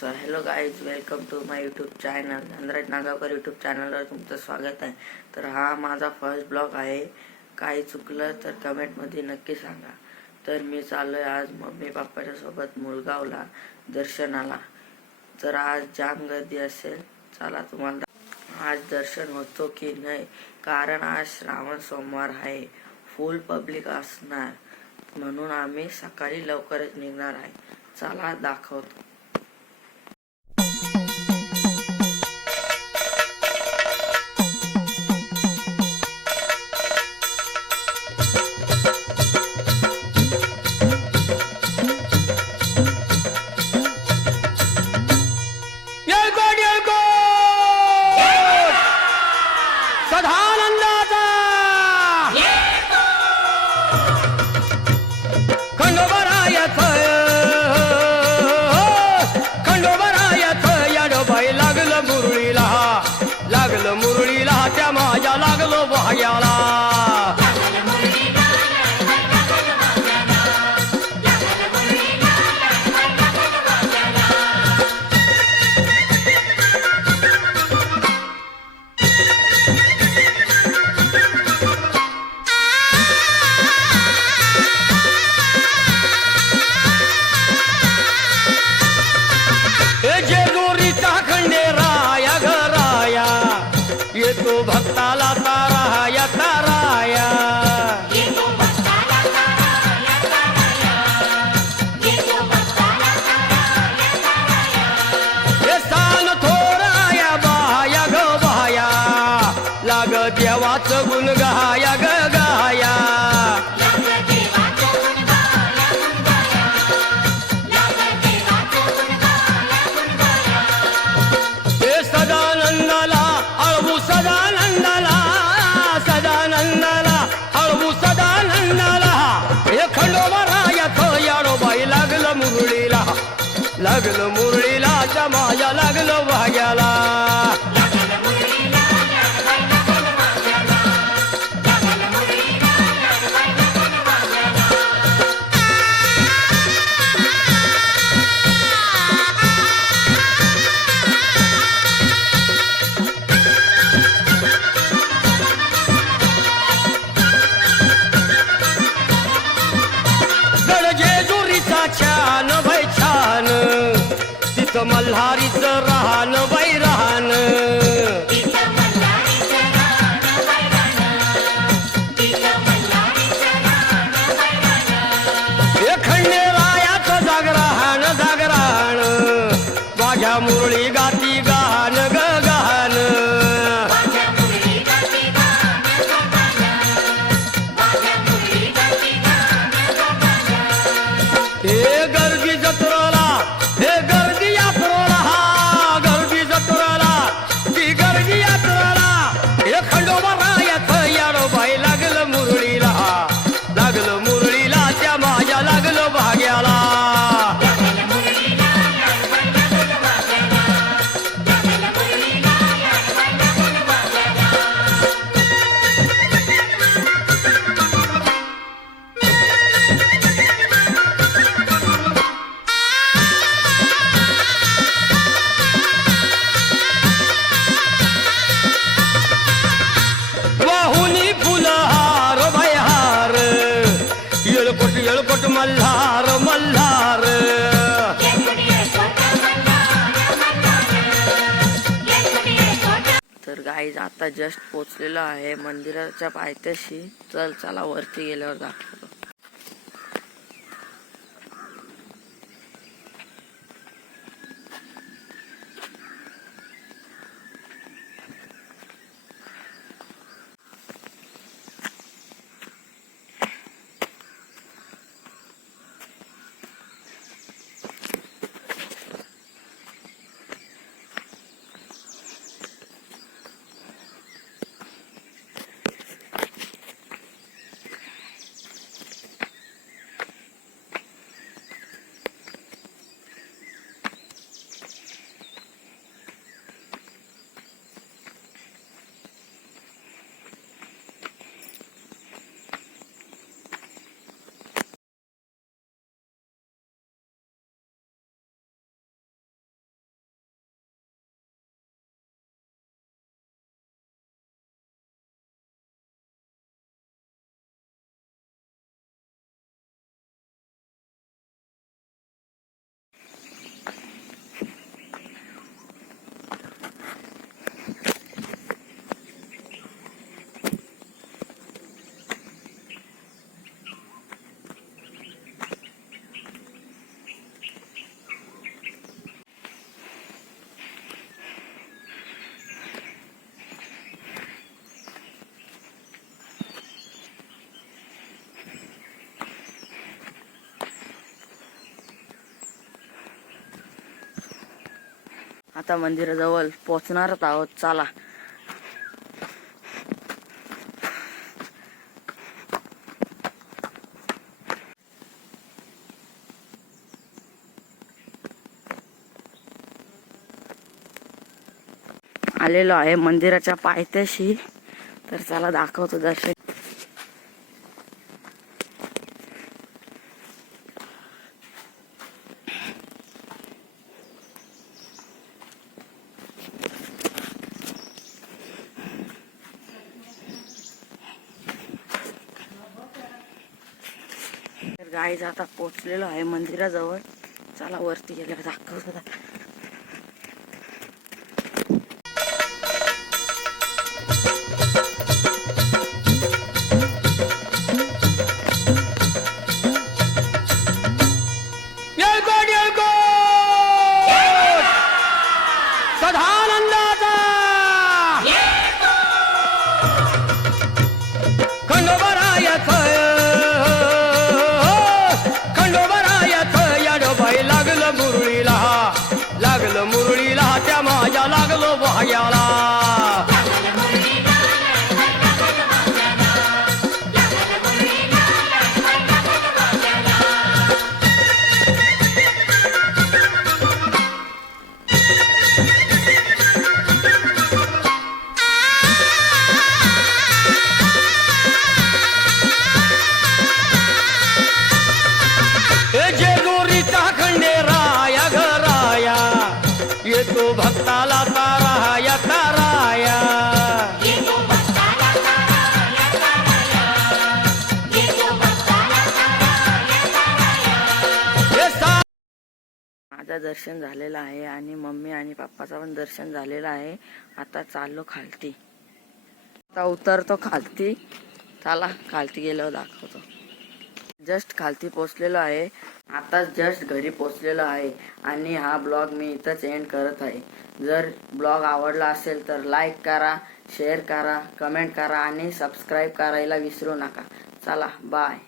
So hello guys welcome to my YouTube channel Nandraj Nagavkar YouTube चॅनलवर तुमचं स्वागत आहे. तर हा माझा फर्स्ट ब्लॉग आहे. काही चुकलं तर कमेंटमध्ये नक्की सांगा. तर मी चाललो आहे आज मम्मी पप्पाच्या सोबत मुळगावला दर्शनाला. तर आज जाम गर्दी असेल. चला तुम्हाला आज दर्शन होतो की नाही? कारण आज श्रावण सोमवार आहे. फुल पब्लिक असणार. म्हणून आम्ही सकाळी लवकरच निघणार आहे. चला दाखवतो. हो, लागलं मुरळीला. त्या माझ्या लागलो भाग्याला देवाचं गुण गाया ग गाया. हे सदानंदाला अळवू सदानंदाला सदानंदाला अळवू सदानंदाला. हे खंडोबरायाच याडोबाई लागलं मुरळीला लागलं मुरळीला त्या माझ्या लागलं भाग्याला वाहुनी फुलहार भयहार येळकोट येळकोट मल्हार मल्हार. तर गाईज आता जस्ट पोचलेलो आहे मंदिराच्या पायथ्याशी. चल चला वरती गेल्यावर दाखव आता मंदिराजवळ पोचणारच आहोत. चला. आलेलो आहे मंदिराच्या पायथ्याशी. तर चला दाखवतो दर्शन. गाईज आता पोचलेलो आहे मंदिराजवळ. चला वरती गेल्यावर दाखवतो सदानंद! माझ्या लागलो भाग्याला दर्शन झालेलं आहे आणि मम्मी आणि पप्पाचं पण दर्शन झालेलं आहे. आता चाललो खालती. आता उतरतो खालती. चला खालती गेलो दाखवतो. जस्ट खालती पोचलेलो आहे. आता जस्ट घरी पोचलेलो आहे आणि हा ब्लॉग मी इथंच एंड करत आहे. जर ब्लॉग आवडला असेल तर लाईक करा शेअर करा कमेंट करा आणि सबस्क्राईब करायला विसरू नका. चला बाय